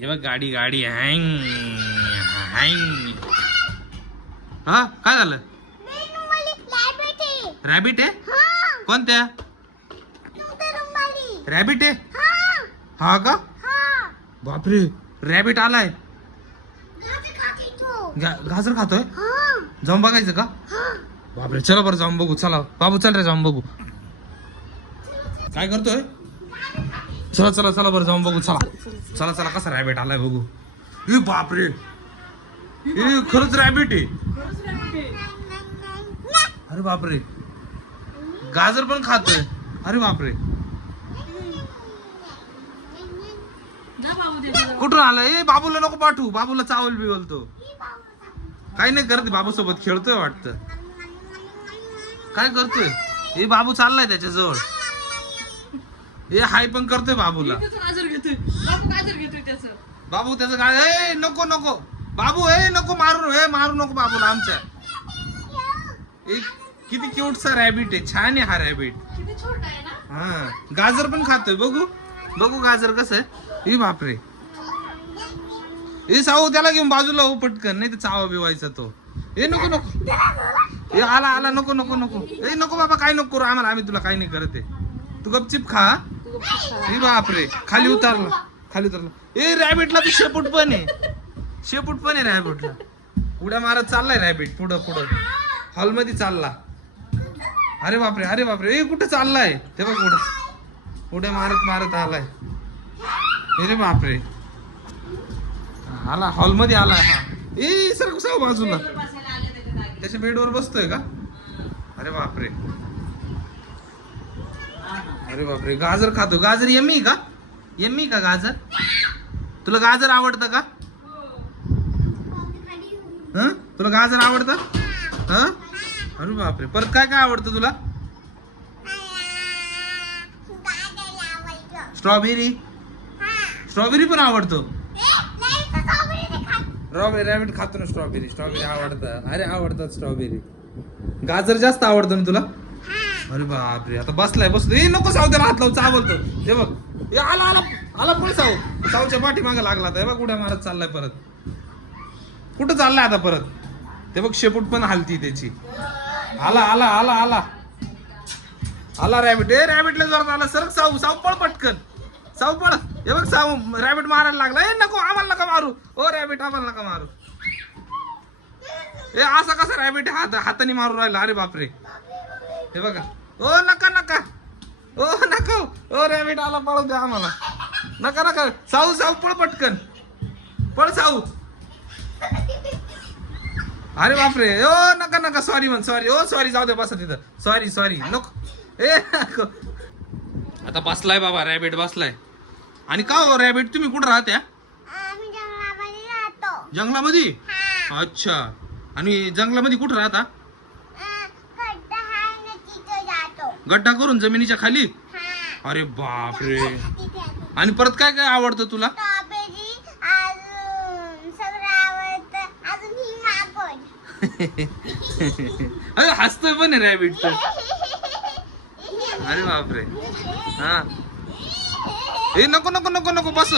हे बघ गाडी गाडी हँग हँग. हा काय झालं? रॅबिट आहे? कोणत्या रॅबिट आहे? हा का? बापरे रॅबिट आलाय. गाजर खातोय? जाऊन बघायचं का? बापरे चला बरं जाऊन बघू. चला बाबू चल रे जाऊन बघू. काय करतोय? चला चला चला बरं जाऊन बघू. चला चला चला कसा रॅबिट आलाय बघू. ए बापरे ए खरंच रॅबिट आहे. अरे बापरे गाजर पण खातोय. अरे बापरे कुठून आलं? ए बाबूला नको पाठवू. बाबूला चावल बिवलतो. काही नाही करत. बाबू सोबत खेळतोय वाटतं. काय करतोय? ए बाबू चाललाय त्याच्या जवळ. ए हाय पण करतोय बाबूला. बाबू त्याचं काय? ए नको नको बाबू. ए नको मारू. ए मारू नको बाबूला आमच्या. ए किती क्यूट सा रॅबिट आहे. छान आहे हा रॅबिट. हा गाजर पण खातोय. बघू बघू गाजर कसं आहे. ए बापरे ए साऊ त्याला घेऊन बाजूला हो पटकन नाही तर चावा बिवायचा तो. ए नको नको. ए आला आला नको नको नको. ए नको बाबा काय नको करू आम्हाला. आम्ही तुला काही नाही करत आहे. तू गपचिप खा. ए बापरे खाली उतरला खाली उतरला. ए रॅबिटला तर शेपूट पण आहे. शेपूट पण आहे रॅबिटला. उड्या मारत चाललाय रॅबिट पुढं पुढं. हॉलमध्ये चालला. अरे बापरे ए कुठे चाललाय? ते बघ पुढं उड्या मारत मारत आलाय. अरे बापरे आला हॉलमध्ये आला. हा ए सर कसा बाजूला त्याच्या बेडवर बसतोय का? अरे बापरे अरे बापरे गाजर खातो. गाजर यम्मी का? यम्मी का गाजर? तुला गाजर आवडतं का? तुला गाजर आवडतं? अरे बापरे परत काय काय आवडतं तुला? स्ट्रॉबेरी. स्ट्रॉबेरी पण आवडतो. रॅबिट खातो ना स्ट्रॉबेरी. स्ट्रॉबेरी आवडतं. अरे आवडतात स्ट्रॉबेरी. गाजर जास्त आवडतं ना तुला? अरे बापरे आता बसलाय बसतो. ए नको साऊ त्याला हात लावू चावलतो. हे बघ ए आला आला आला पण साऊ. साऊच्या पाठी मागे लागला आता. हे बघ उड्या मारत चाललाय परत. कुठं चाललाय आता परत? ते बघ शेपूट पण हालती त्याची. आला आला आला आला आला रॅबिट. ए रॅबिटला जोरात आला. सर साऊ साऊ पळ पटकन. साऊ पळ. हे बघ साऊ रॅबिट मारायला लागला. ए नको आम्हाला नका मारू. ओ रॅबिट आम्हाला नका मारू. ए असा कसा रॅबिट हाताने मारू राहिला? अरे बापरे हे बघा. ओ नका नका. ओ नका. ओ रॅबिट आला पळू द्या आम्हाला. नका नका. साऊ साऊ पळ पटकन. पळ साऊ. अरे बापरे ओ नका नका. सॉरी म्हण सॉरी. ओ सॉरी जाऊ दे बसा तिथं. सॉरी सॉरी नको. ए नको. आता बसलाय बाबा रॅबिट बसलाय. आणि का हो रॅबिट तुम्ही कुठं राहत्या? जंगलामध्ये. अच्छा आणि जंगलामध्ये कुठं राहता? गड्डा करून जमिनीच्या खाली. अरे बापरे आणि परत काय काय आवडतं तुला? अरे हसतोय पण आहे रॅबिट तर. अरे बापरे हा ए नको नको नको नको बस.